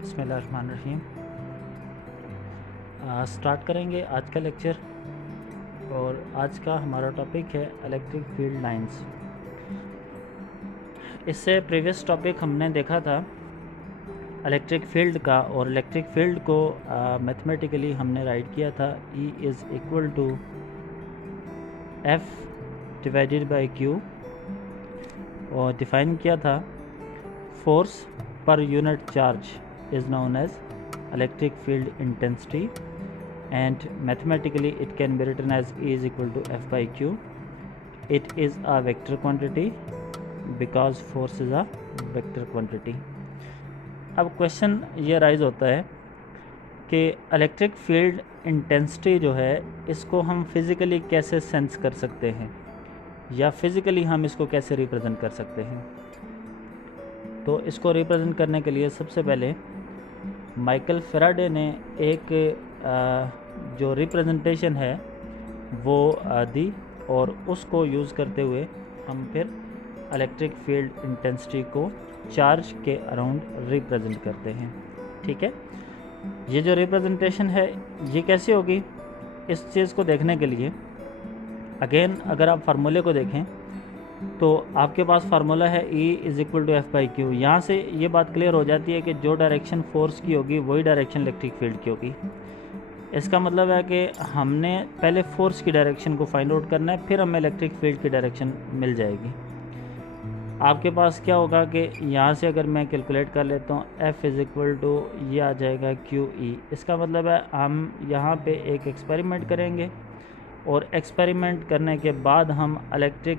बिस्मिल्लाहिर्रहमानिर्रहीम। स्टार्ट करेंगे आज का लेक्चर और आज का हमारा टॉपिक है इलेक्ट्रिक फील्ड लाइंस। इससे प्रीवियस टॉपिक हमने देखा था इलेक्ट्रिक फील्ड का, और इलेक्ट्रिक फील्ड को मैथमेटिकली हमने राइट किया था E is equal to F divided by Q, और डिफाइन किया था force per unit charge is known as electric field intensity, and mathematically it can be written as E is equal to F by Q. It is a vector quantity because force is a vector quantity. अब question ये rise होता है कि electric field intensity जो है इसको हम physically कैसे सेंस कर सकते हैं, या फिज़िकली हम इसको कैसे रिप्रेजेंट कर सकते हैं। तो इसको रिप्रेजेंट करने के लिए सबसे पहले माइकल फैराडे ने एक जो रिप्रेजेंटेशन है वो दी, और उसको यूज़ करते हुए हम फिर इलेक्ट्रिक फील्ड इंटेंसिटी को चार्ज के अराउंड रिप्रेजेंट करते हैं। ठीक है, ये जो रिप्रेजेंटेशन है ये कैसी होगी, इस चीज़ को देखने के लिए अगेन अगर आप फार्मूले को देखें तो आपके पास फार्मूला है E is equal to F by Q. यहाँ से ये बात क्लियर हो जाती है कि जो डायरेक्शन फोर्स की होगी वही डायरेक्शन इलेक्ट्रिक फील्ड की होगी। इसका मतलब है कि हमने पहले फोर्स की डायरेक्शन को फाइंड आउट करना है, फिर हमें इलेक्ट्रिक फील्ड की डायरेक्शन मिल जाएगी। आपके पास क्या होगा कि यहाँ से अगर मैं कैलकुलेट कर लेता हूँ F इज़ इक्वल टू ये आ जाएगा QE। इसका मतलब है हम यहाँ पे एक एक्सपेरिमेंट करेंगे, और एक्सपेरिमेंट करने के बाद हम इलेक्ट्रिक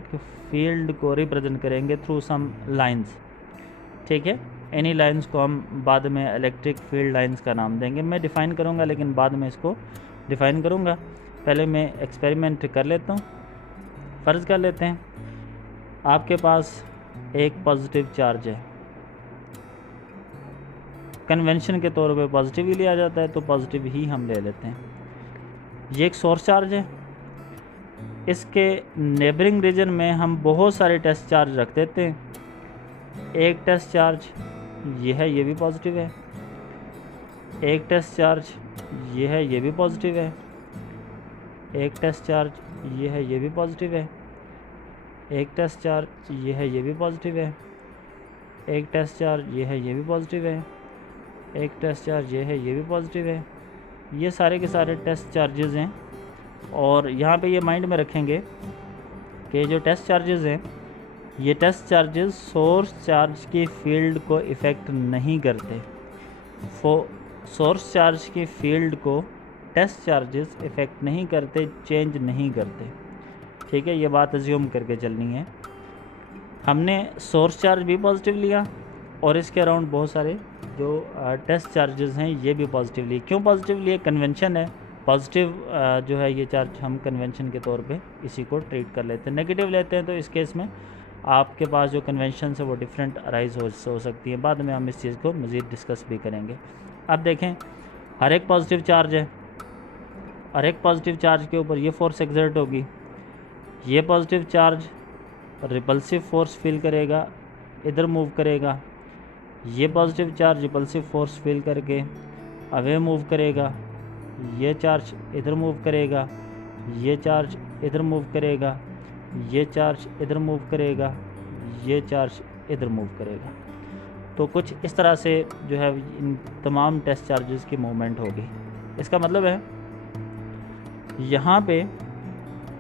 फील्ड को रिप्रेजेंट करेंगे थ्रू सम लाइंस। ठीक है, इन्हीं लाइंस को हम बाद में इलेक्ट्रिक फील्ड लाइंस का नाम देंगे। मैं डिफ़ाइन करूँगा लेकिन बाद में इसको डिफ़ाइन करूँगा। पहले मैं एक्सपेरिमेंट कर लेता हूँ। फ़र्ज़ कर लेते हैं आपके पास एक पॉजिटिव चार्ज है, कन्वेंशन के तौर पे पॉजिटिव ही लिया जाता है तो पॉजिटिव ही हम ले लेते हैं। ये एक सोर्स चार्ज है, इसके नेबरिंग रीजन में हम बहुत सारे टेस्ट चार्ज रख देते हैं। एक टेस्ट चार्ज ये है, ये भी पॉजिटिव है। एक टेस्ट चार्ज ये है, ये भी पॉजिटिव है। एक टेस्ट चार्ज ये है, ये भी पॉजिटिव है। एक टेस्ट चार्ज ये है, ये भी पॉजिटिव है। एक टेस्ट चार्ज ये है, ये भी पॉजिटिव है। एक टेस्ट चार्ज ये है, ये भी पॉजिटिव है। ये सारे के सारे टेस्ट चार्जेस हैं, और यहाँ पे ये माइंड में रखेंगे कि जो टेस्ट चार्जेस हैं ये टेस्ट चार्जेस सोर्स चार्ज की फील्ड को इफ़ेक्ट नहीं करते। सोर्स चार्ज की फील्ड को टेस्ट चार्जेस इफ़ेक्ट नहीं करते, चेंज नहीं करते। ठीक है, ये बात अज्यूम करके चलनी है। हमने सोर्स चार्ज भी पॉजिटिव लिया, और इसके अराउंड बहुत सारे जो टेस्ट चार्जेस हैं ये भी पॉजिटिव लिए। क्यों पॉजिटिव लिए? कन्वेंशन है। पॉजिटिव जो है ये चार्ज हम कन्वेंशन के तौर पे इसी को ट्रीट कर लेते हैं। नेगेटिव लेते हैं तो इस केस में आपके पास जो कन्वेंशन है वो डिफरेंट अराइज हो सकती है। बाद में हम इस चीज़ को मज़ीद डिस्कस भी करेंगे। अब देखें, हर एक पॉजिटिव चार्ज है, हर एक पॉजिटिव चार्ज के ऊपर ये फोर्स एक्सर्ट होगी। ये positive charge repulsive force feel करेगा, इधर मूव करेगा। ये positive charge repulsive force feel करके अवे मूव करेगा। ये चार्ज इधर मूव करेगा, ये चार्ज इधर मूव करेगा, ये चार्ज इधर मूव करेगा, ये चार्ज इधर मूव करेगा। तो कुछ इस तरह से जो है इन तमाम टेस्ट चार्जेस की मूवमेंट होगी। इसका मतलब है यहाँ पे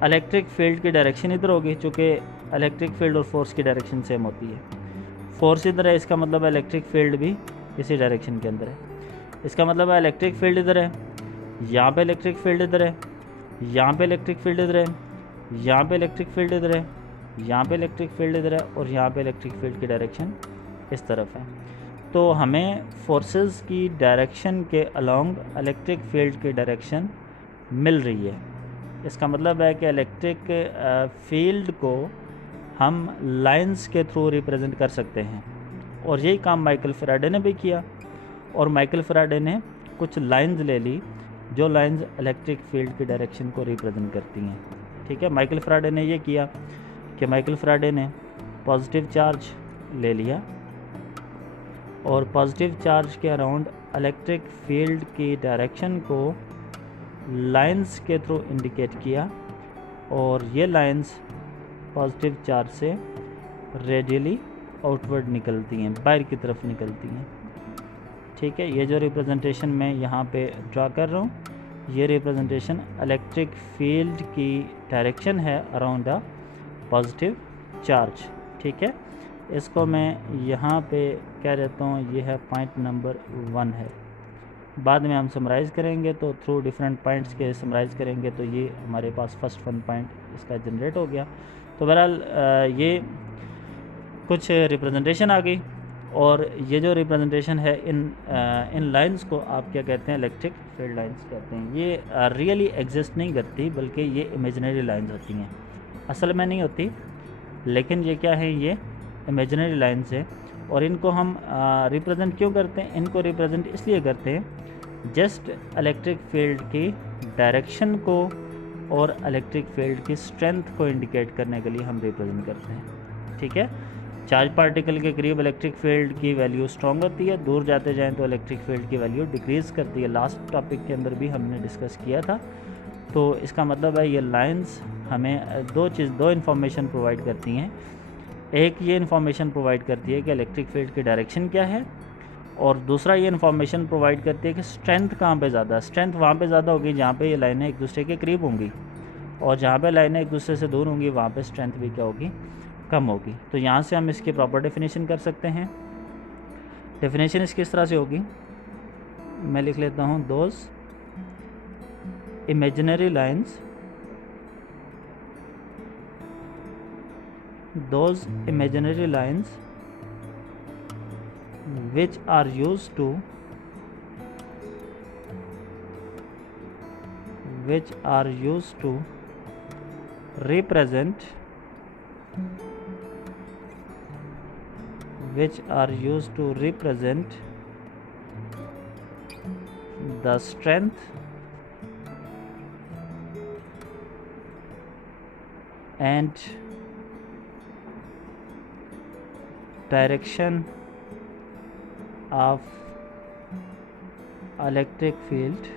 इलेक्ट्रिक फील्ड की डायरेक्शन इधर होगी, चूँकि इलेक्ट्रिक फील्ड और फोर्स की डायरेक्शन सेम होती है। फोर्स इधर है, इसका मतलब है इलेक्ट्रिक फील्ड भी इसी डायरेक्शन के अंदर है। इसका मतलब है इलेक्ट्रिक फील्ड इधर है, यहाँ पे इलेक्ट्रिक फील्ड इधर है, यहाँ पे इलेक्ट्रिक फील्ड इधर है, यहाँ पे इलेक्ट्रिक फील्ड इधर है, यहाँ पे इलेक्ट्रिक फील्ड इधर है, और यहाँ पे इलेक्ट्रिक फील्ड की डायरेक्शन इस तरफ है। तो हमें फोर्सेस की डायरेक्शन के अलोंग इलेक्ट्रिक फील्ड की डायरेक्शन मिल रही है। इसका मतलब है कि इलेक्ट्रिक फील्ड को हम लाइंस के थ्रू रिप्रेजेंट कर सकते हैं, और यही काम माइकल फैराडे ने भी किया। और माइकल फैराडे ने कुछ लाइंस ले ली जो लाइंस इलेक्ट्रिक फील्ड की डायरेक्शन को रिप्रेजेंट करती हैं। ठीक है, माइकल फैराडे ने ये किया कि माइकल फैराडे ने पॉजिटिव चार्ज ले लिया, और पॉजिटिव चार्ज के अराउंड इलेक्ट्रिक फील्ड की डायरेक्शन को लाइंस के थ्रू इंडिकेट किया, और ये लाइंस पॉजिटिव चार्ज से रेडियली आउटवर्ड निकलती हैं, बाहर की तरफ निकलती हैं। ठीक है, ये जो रिप्रेजेंटेशन मैं यहाँ पे ड्रा कर रहा हूँ, ये रिप्रेजेंटेशन इलेक्ट्रिक फील्ड की डायरेक्शन है अराउंड द पॉजिटिव चार्ज। ठीक है, इसको मैं यहाँ पे कह देता हूँ, ये है पॉइंट नंबर 1 है। बाद में हम समराइज़ करेंगे तो थ्रू डिफरेंट पॉइंट्स के समराइज़ करेंगे तो ये हमारे पास फर्स्ट 1 पॉइंट इसका जनरेट हो गया। तो बहरहाल ये कुछ रिप्रेजेंटेशन आ गई, और ये जो रिप्रेजेंटेशन है इन लाइंस को आप क्या कहते हैं, इलेक्ट्रिक फील्ड लाइंस कहते हैं। ये रियली एग्जिस्ट नहीं करती, बल्कि ये इमेजिनरी लाइंस होती हैं, असल में नहीं होती, लेकिन ये क्या है, ये इमेजिनरी लाइंस है। और इनको हम रिप्रेजेंट क्यों करते हैं, इनको रिप्रेजेंट इसलिए करते हैं जस्ट इलेक्ट्रिक फील्ड की डायरेक्शन को और इलेक्ट्रिक फील्ड की स्ट्रेंथ को इंडिकेट करने के लिए हम रिप्रेजेंट करते हैं। ठीक है, चार्ज पार्टिकल के करीब इलेक्ट्रिक फील्ड की वैल्यू स्ट्रॉन्ग होती है, दूर जाते जाएं तो इलेक्ट्रिक फील्ड की वैल्यू डिक्रीज़ करती है। लास्ट टॉपिक के अंदर भी हमने डिस्कस किया था। तो इसका मतलब है ये लाइंस हमें दो इन्फॉर्मेशन प्रोवाइड करती हैं। एक ये इन्फॉर्मेशन प्रोवाइड करती है कि इलेक्ट्रिक फील्ड की डायरेक्शन क्या है, और दूसरा ये इन्फॉर्मेशन प्रोवाइड करती है कि स्ट्रेंथ कहाँ पे ज़्यादा है। स्ट्रेंथ वहाँ पे ज़्यादा होगी जहाँ पे ये लाइनें एक दूसरे के करीब होंगी, और जहाँ पे लाइनें एक दूसरे से दूर होंगी वहाँ पे स्ट्रेंथ भी क्या होगी, कम होगी। तो यहाँ से हम इसकी प्रॉपर डेफिनेशन कर सकते हैं। डेफिनेशन इसकी इस तरह से होगी, मैं लिख लेता हूँ, those imaginary lines which are used to represent the strength and direction of electric field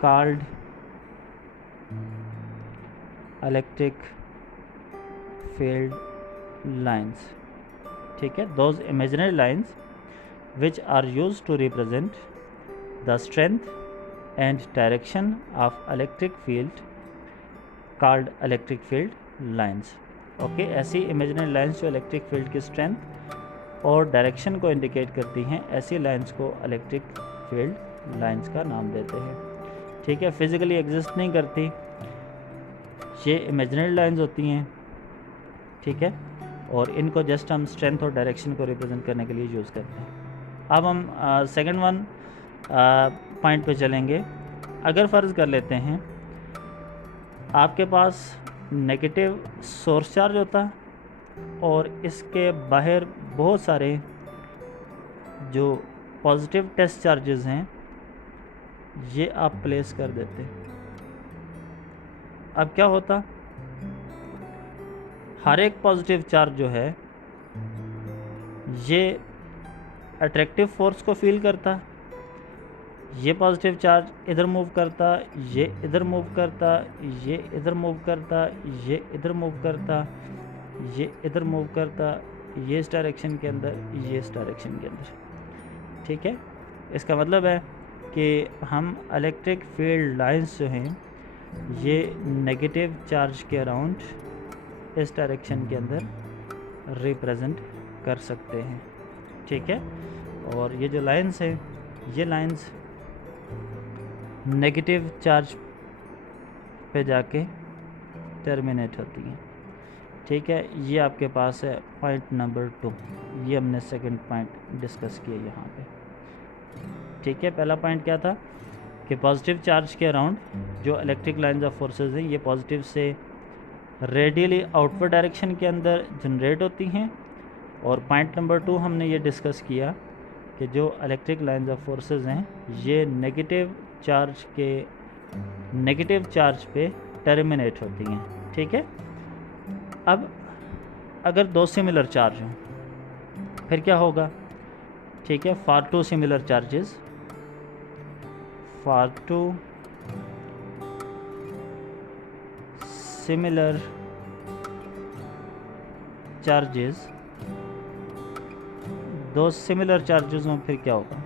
called electric field lines. ठीक है, those imaginary lines which are used to represent the strength and direction of electric field called electric field lines. Okay, ऐसी imaginary lines जो electric field की strength और direction को indicate करती हैं, ऐसी लाइंस को इलेक्ट्रिक फील्ड लाइंस का नाम देते हैं। ठीक है, फिज़िकली एग्जिस्ट नहीं करती, ये इमेजिनरी लाइंस होती हैं। ठीक है, और इनको जस्ट हम स्ट्रेंथ और डायरेक्शन को रिप्रेजेंट करने के लिए यूज़ करते हैं। अब हम सेकंड 1 पॉइंट पे चलेंगे। अगर फ़र्ज़ कर लेते हैं आपके पास नेगेटिव सोर्स चार्ज होता है और इसके बाहर बहुत सारे जो पॉजिटिव टेस्ट चार्जेस हैं ये आप प्लेस कर देते, अब क्या होता, हर एक पॉजिटिव चार्ज जो है ये अट्रैक्टिव फोर्स को फील करता, ये पॉजिटिव चार्ज इधर मूव करता, ये इधर मूव करता, ये इधर मूव करता, ये इधर मूव करता, ये इधर मूव करता, ये इस डायरेक्शन के अंदर, ये इस डायरेक्शन के अंदर। ठीक है, इसका मतलब है कि हम इलेक्ट्रिक फील्ड लाइंस जो हैं ये नेगेटिव चार्ज के अराउंड इस डायरेक्शन के अंदर रिप्रेजेंट कर सकते हैं। ठीक है, और ये जो लाइंस हैं ये लाइंस नेगेटिव चार्ज पे जाके टर्मिनेट होती हैं। ठीक है, ये आपके पास है पॉइंट नंबर 2, ये हमने सेकंड पॉइंट डिस्कस किया यहाँ पे। ठीक है, पहला पॉइंट क्या था कि पॉजिटिव चार्ज के अराउंड जो इलेक्ट्रिक लाइंस ऑफ फोर्सेस हैं ये पॉजिटिव से रेडियली आउटवर्ड डायरेक्शन के अंदर जनरेट होती हैं, और पॉइंट नंबर 2 हमने ये डिस्कस किया कि जो इलेक्ट्रिक लाइंस ऑफ फोर्सेस हैं ये नेगेटिव चार्ज पे टर्मिनेट होती हैं। ठीक है, अब अगर दो सिमिलर चार्ज हों, फिर क्या होगा, ठीक है, for two similar charges, for two similar charges, दो सिमिलर चार्जेस हों, फिर क्या होगा,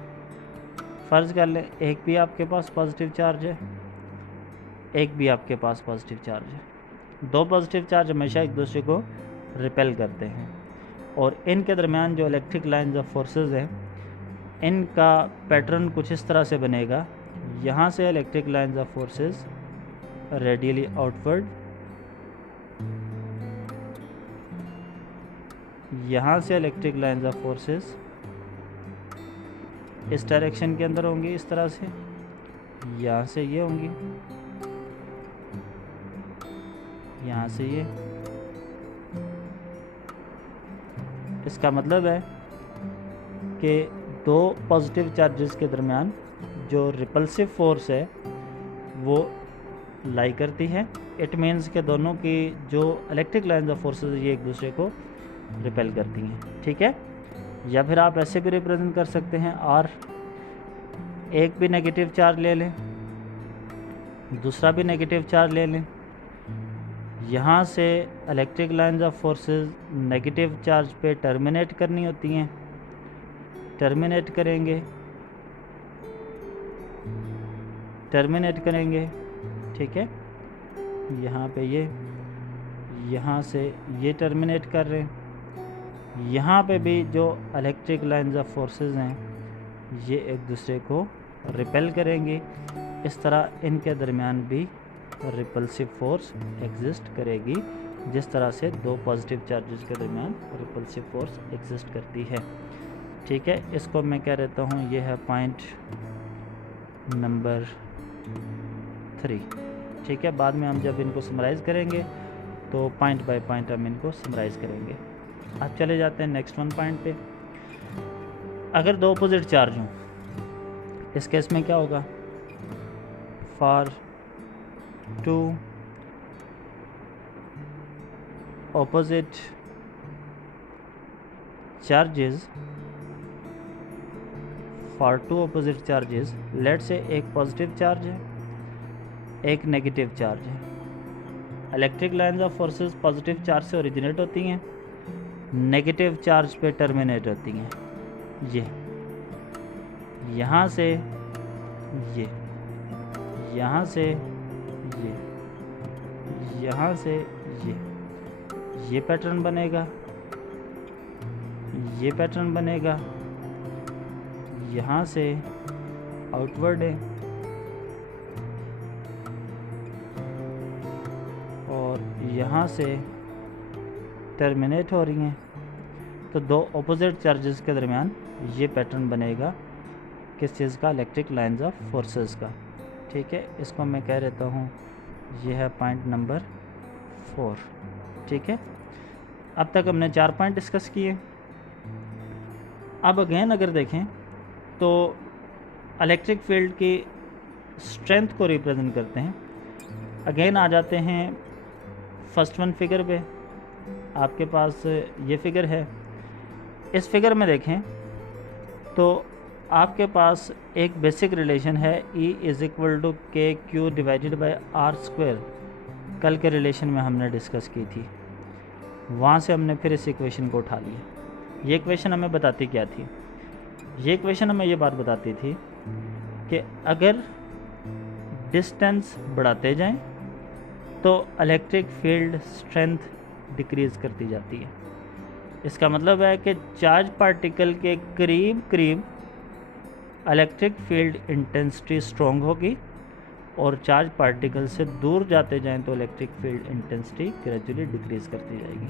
फ़र्ज़ कर लें एक भी आपके पास पॉजिटिव चार्ज है, एक भी आपके पास पॉजिटिव चार्ज है, दो पॉजिटिव चार्ज हमेशा एक दूसरे को रिपेल करते हैं, और इनके दरमियान जो इलेक्ट्रिक लाइंस ऑफ फोर्सेस हैं, इनका पैटर्न कुछ इस तरह से बनेगा, यहाँ से electric lines of forces radially outward, यहाँ से इलेक्ट्रिक लाइंस ऑफ फोर्सेस इस डायरेक्शन के अंदर होंगी, इस तरह से, यहाँ से ये होंगी, यहाँ से ये। इसका मतलब है कि दो पॉजिटिव चार्जेस के दरमियान जो रिपल्सिव फोर्स है वो लाई करती है। इट मीन्स के दोनों की जो इलेक्ट्रिक लाइंस ऑफ फोर्सेस ये एक दूसरे को रिपेल करती हैं, ठीक है। या फिर आप ऐसे भी रिप्रेजेंट कर सकते हैं, और एक भी नेगेटिव चार्ज ले लें, दूसरा भी नेगेटिव चार्ज ले लें, यहाँ से electric lines of forces negative charge पे टर्मिनेट करनी होती हैं, टर्मिनेट करेंगे, ठीक है। यहाँ पे ये, यहाँ से ये टर्मिनेट कर रहे हैं, यहाँ पे भी जो इलेक्ट्रिक लाइंस ऑफ फोर्सेस हैं ये एक दूसरे को रिपेल करेंगे। इस तरह इनके दरमियान भी रिपल्सिव फोर्स एग्जिस्ट करेगी, जिस तरह से दो पॉजिटिव चार्जेस के दरमियान रिपल्सिव फोर्स एग्जिस्ट करती है, ठीक है। इसको मैं क्या रहता हूँ, ये है पॉइंट नंबर 3, ठीक है। बाद में हम जब इनको समराइज़ करेंगे तो पॉइंट बाय पॉइंट हम इनको समराइज़ करेंगे। अब चले जाते हैं नेक्स्ट वन पॉइंट पे। अगर दो अपोजिट चार्ज हों, इस केस में क्या होगा, for two opposite charges, for two opposite charges, let say एक पॉजिटिव चार्ज है, एक नेगेटिव चार्ज है। Electric lines of forces positive charge से ओरिजिनेट होती हैं, नेगेटिव चार्ज पे टर्मिनेट होती हैं। ये यहाँ से ये, यहाँ से ये, यहाँ से ये पैटर्न बनेगा, ये पैटर्न बनेगा, यहाँ से आउटवर्ड है और यहाँ से टर्मिनेट हो रही हैं। तो दो ऑपोजिट चार्जेस के दरमियान ये पैटर्न बनेगा, किस चीज़ का, इलेक्ट्रिक लाइंस ऑफ फोर्सेस का, ठीक है। इसको मैं कह देता हूँ, ये है पॉइंट नंबर 4, ठीक है। अब तक हमने 4 पॉइंट डिस्कस किए। अब अगेन अगर देखें तो इलेक्ट्रिक फील्ड की स्ट्रेंथ को रिप्रेजेंट करते हैं। अगेन आ जाते हैं फर्स्ट वन फिगर पे। आपके पास ये फिगर है, इस फिगर में देखें तो आपके पास एक बेसिक रिलेशन है, E = KQ / R²। कल के रिलेशन में हमने डिस्कस की थी, वहाँ से हमने फिर इस इक्वेशन को उठा लिया। ये इक्वेशन हमें बताती क्या थी, ये इक्वेशन हमें ये बात बताती थी कि अगर डिस्टेंस बढ़ाते जाएं तो इलेक्ट्रिक फील्ड स्ट्रेंथ डिक्रीज़ करती जाती है। इसका मतलब है कि चार्ज पार्टिकल के करीब करीब इलेक्ट्रिक फील्ड इंटेंसिटी स्ट्रॉन्ग होगी, और चार्ज पार्टिकल से दूर जाते जाएं तो electric field intensity gradually decrease करती जाएगी।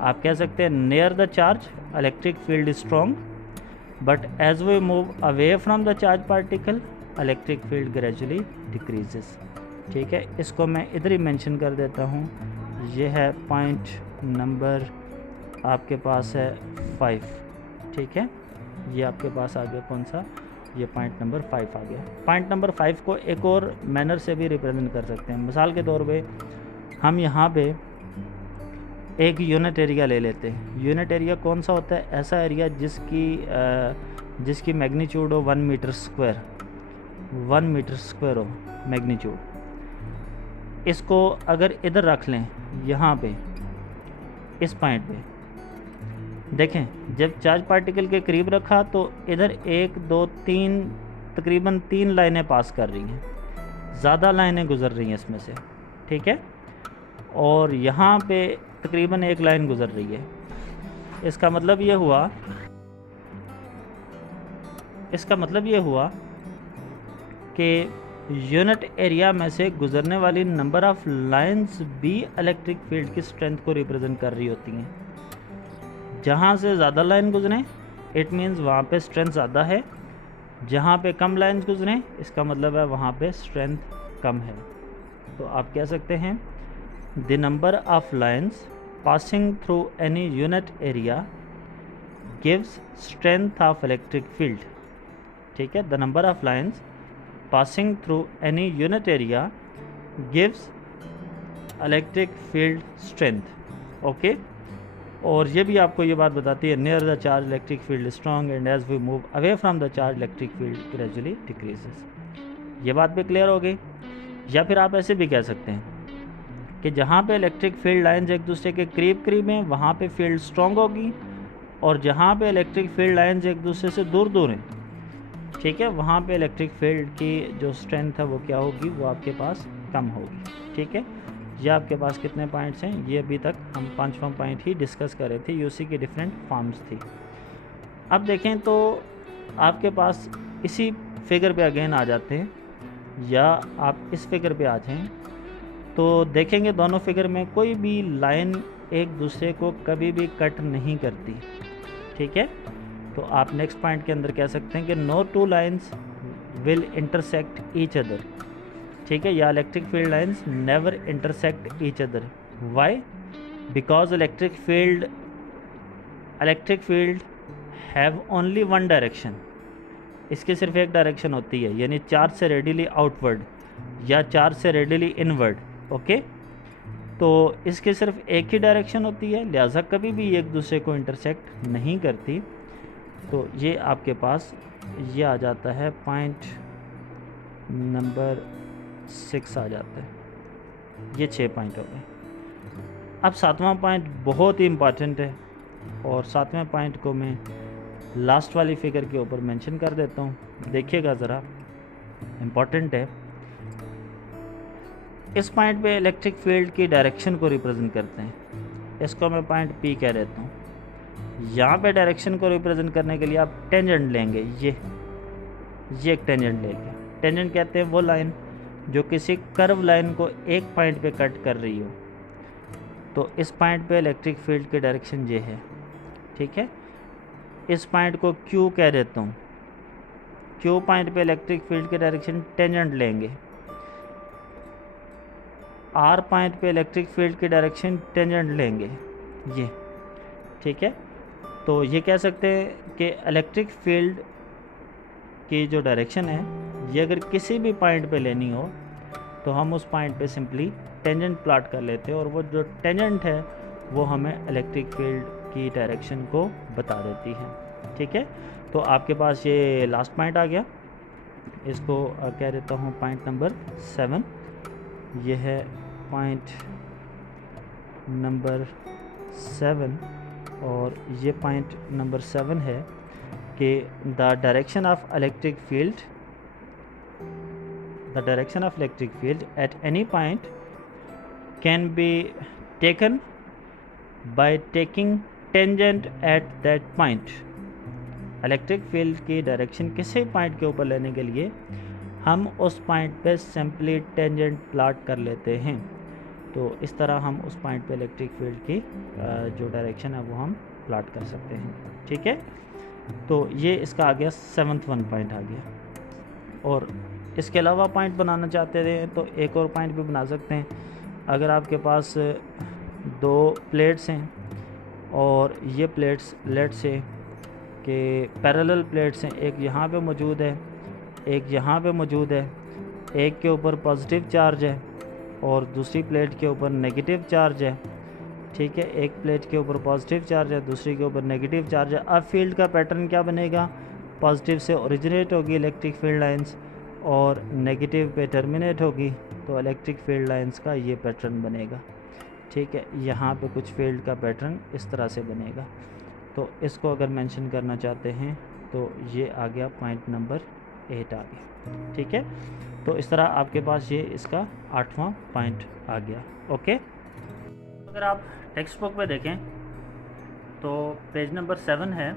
आप कह सकते हैं near the charge electric field is strong, but as we move away from the charge particle electric field gradually decreases, ठीक है। इसको मैं इधर ही मेंशन कर देता हूँ। ये है पॉइंट नंबर आपके पास है 5, ठीक है। ये आपके पास आ गया कौन सा, ये पॉइंट नंबर 5 आ गया। पॉइंट नंबर 5 को एक और मैनर से भी रिप्रेजेंट कर सकते हैं। मिसाल के तौर पे हम यहाँ पे एक यूनिट एरिया ले लेते हैं। यूनिट एरिया कौन सा होता है? ऐसा एरिया जिसकी मैग्नीट्यूड हो 1 मीटर स्क्वायर, 1 मीटर स्क्वायर हो मैग्नीट्यूड। इसको अगर इधर रख लें, यहाँ पे इस पॉइंट पे देखें, जब चार्ज पार्टिकल के करीब रखा तो इधर 1 2 3 तकरीबन 3 लाइनें पास कर रही हैं, ज़्यादा लाइनें गुजर रही हैं इसमें से, ठीक है। और यहाँ पे तकरीबन 1 लाइन गुजर रही है। इसका मतलब ये हुआ कि यूनिट एरिया में से गुजरने वाली नंबर ऑफ लाइंस भी इलेक्ट्रिक फील्ड की स्ट्रेंथ को रिप्रेजेंट कर रही होती हैं। जहाँ से ज़्यादा लाइन गुजरें इट मीन्स वहाँ पे स्ट्रेंथ ज़्यादा है, जहाँ पे कम लाइंस गुजरें इसका मतलब है वहाँ पे स्ट्रेंथ कम है। तो आप कह सकते हैं the number of lines passing through any unit area gives strength of electric field, ठीक है। The number of lines passing through any unit area gives electric field strength, okay. और ये भी आपको ये बात बताती है near the charge electric field strong and as we move away from the charge electric field gradually decreases. ये बात भी क्लियर हो गई। या फिर आप ऐसे भी कह सकते हैं कि जहाँ पे इलेक्ट्रिक फील्ड लाइंस एक दूसरे के करीब हैं वहाँ पे फील्ड स्ट्रॉन्ग होगी, और जहाँ पे इलेक्ट्रिक फील्ड लाइंस एक दूसरे से दूर हैं, ठीक है, वहाँ पे इलेक्ट्रिक फील्ड की जो स्ट्रेंथ है वो क्या होगी, वो आपके पास कम होगी, ठीक है। ये आपके पास कितने पॉइंट्स हैं? ये अभी तक हम 5वां पॉइंट ही डिस्कस कर रहे थे, यूसी की डिफरेंट फॉर्म्स थी। अब देखें तो आपके पास इसी फिगर पे अगेन आ जाते हैं, या आप इस फिगर पे आ जाएं तो देखेंगे दोनों फिगर में कोई भी लाइन एक दूसरे को कभी भी कट नहीं करती, ठीक है। तो आप नेक्स्ट पॉइंट के अंदर कह सकते हैं कि no two lines will intersect each other, ठीक है, या electric field lines never intersect each other. Why? Because electric field have only one direction, इसकी सिर्फ एक डायरेक्शन होती है, यानी चार्ज से रेडियली आउटवर्ड या चार्ज से रेडियली इनवर्ड, ओके। तो इसकी सिर्फ एक ही डायरेक्शन होती है, लिहाजा कभी भी एक दूसरे को इंटरसेक्ट नहीं करती। तो ये आपके पास ये आ जाता है पॉइंट नंबर 6 आ जाता है। ये 6 पॉइंट हो गए। अब 7वां पॉइंट बहुत ही इम्पॉर्टेंट है, और 7वें पॉइंट को मैं लास्ट वाली फिगर के ऊपर मेंशन कर देता हूँ, देखिएगा ज़रा, इम्पॉर्टेंट है। इस पॉइंट पे इलेक्ट्रिक फील्ड की डायरेक्शन को रिप्रेजेंट करते हैं, इसको मैं पॉइंट पी कह देता हूँ। यहाँ पे डायरेक्शन को रिप्रेजेंट करने के लिए आप टेंजेंट लेंगे, ये एक टेंजेंट लेंगे। टेंजेंट कहते हैं वो लाइन जो किसी कर्व लाइन को एक पॉइंट पे कट कर रही हो। तो इस पॉइंट पे इलेक्ट्रिक फील्ड की डायरेक्शन ये है, ठीक है। इस पॉइंट को क्यू कह देता हूँ। क्यू पॉइंट पे इलेक्ट्रिक फील्ड की डायरेक्शन टेंजेंट लेंगे। आर पॉइंट पे इलेक्ट्रिक फील्ड की डायरेक्शन टेंजेंट लेंगे, ये, ठीक है। तो ये कह सकते हैं कि इलेक्ट्रिक फील्ड की जो डायरेक्शन है ये अगर किसी भी पॉइंट पे लेनी हो तो हम उस पॉइंट पे सिंपली टेंजेंट प्लॉट कर लेते हैं, और वो जो टेंजेंट है वो हमें इलेक्ट्रिक फील्ड की डायरेक्शन को बता देती है, ठीक है। तो आपके पास ये लास्ट पॉइंट आ गया, इसको कह देता हूँ पॉइंट नंबर 7। ये है पॉइंट नंबर 7, और ये पॉइंट नंबर 7 है कि the direction of electric field eight any point can be taken by taking tangent at that point. Electric field की डायरेक्शन किसी पॉइंट के ऊपर लेने के लिए हम उस पॉइंट पे सिंपली टेंजेंट प्लॉट कर लेते हैं। तो इस तरह हम उस पॉइंट पे इलेक्ट्रिक फील्ड की जो डायरेक्शन है वो हम प्लॉट कर सकते हैं, ठीक है। तो ये इसका आ गया 7th पॉइंट आ गया। और इसके अलावा पॉइंट बनाना चाहते थे तो एक और पॉइंट भी बना सकते हैं। अगर आपके पास 2 प्लेट्स हैं और ये प्लेट्स लेट से कि पैरेलल प्लेट्स हैं, एक यहाँ पे मौजूद है, एक यहाँ पे मौजूद है, एक के ऊपर पॉजिटिव चार्ज है और दूसरी प्लेट के ऊपर नेगेटिव चार्ज है। ठीक है, एक प्लेट के ऊपर पॉजिटिव चार्ज है, दूसरी के ऊपर नेगेटिव चार्ज है। अब फील्ड का पैटर्न क्या बनेगा, पॉजिटिव से ओरिजिनेट होगी इलेक्ट्रिक फील्ड लाइंस और नेगेटिव पे टर्मिनेट होगी, तो इलेक्ट्रिक फील्ड लाइंस का ये पैटर्न बनेगा। ठीक है, यहाँ पे कुछ फील्ड का पैटर्न इस तरह से बनेगा। तो इसको अगर मेंशन करना चाहते हैं तो ये आ गया पॉइंट नंबर 8 आ गया। ठीक है, तो इस तरह आपके पास ये इसका 8वां पॉइंट आ गया। ओके, अगर आप टेक्स्ट बुक में देखें तो पेज नंबर 7 है,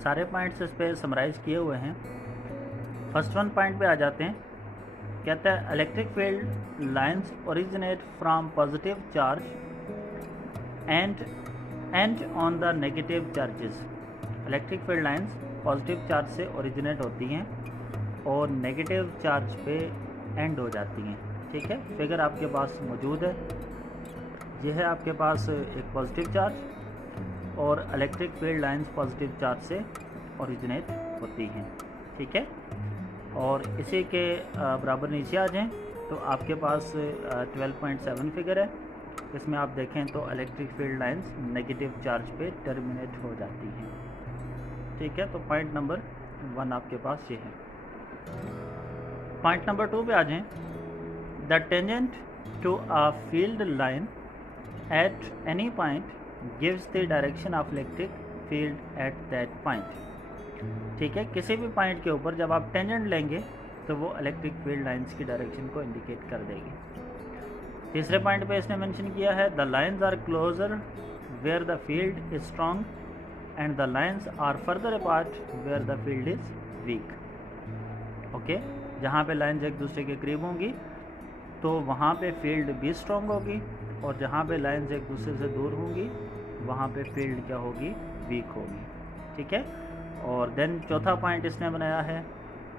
सारे पॉइंट्स इस पर समराइज़ किए हुए हैं। फर्स्ट वन पॉइंट पे आ जाते हैं। कहता है electric field lines originate from positive charge and on the negative charges. Electric field lines positive charge से ओरिजिनेट होती हैं और नेगेटिव चार्ज पे एंड हो जाती हैं। ठीक है, फिगर आपके पास मौजूद है। यह है आपके पास एक पॉजिटिव चार्ज और electric field lines positive charge से ओरिजिनेट होती हैं। ठीक है, और इसी के बराबर नीचे आ जाएं तो आपके पास 12.7 फिगर है। इसमें आप देखें तो electric field lines negative charge पे टर्मिनेट हो जाती हैं। ठीक है, तो पॉइंट नंबर 1 आपके पास ये है। पॉइंट नंबर 2 पे आ जाएं। The tangent to a field line at any point gives the direction of electric field at that point. ठीक है, किसी भी पॉइंट के ऊपर जब आप टेंजेंट लेंगे तो वो इलेक्ट्रिक फील्ड लाइंस की डायरेक्शन को इंडिकेट कर देगी। तीसरे पॉइंट पे इसने मेंशन किया है the lines are closer where the field is strong and the lines are further apart where the field is weak. Okay, जहाँ पे लाइंस एक दूसरे के करीब होंगी तो वहाँ पे फील्ड भी स्ट्रॉन्ग होगी और जहाँ पे लाइंस एक दूसरे से दूर होंगी वहाँ पे फील्ड क्या होगी, वीक होगी। ठीक है, और देन चौथा पॉइंट इसने बनाया है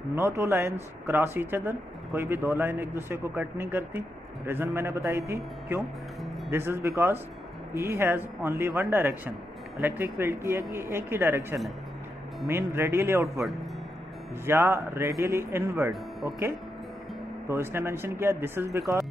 no two lines cross each other. कोई भी दो लाइन एक दूसरे को कट नहीं करती। रीज़न मैंने बताई थी क्यों, this is because E has only one direction. Electric field की एक ही डायरेक्शन है, मीन रेडियली आउटवर्ड या रेडियली इनवर्ड। ओके, तो इसने मेंशन किया दिस इज़ बिकॉज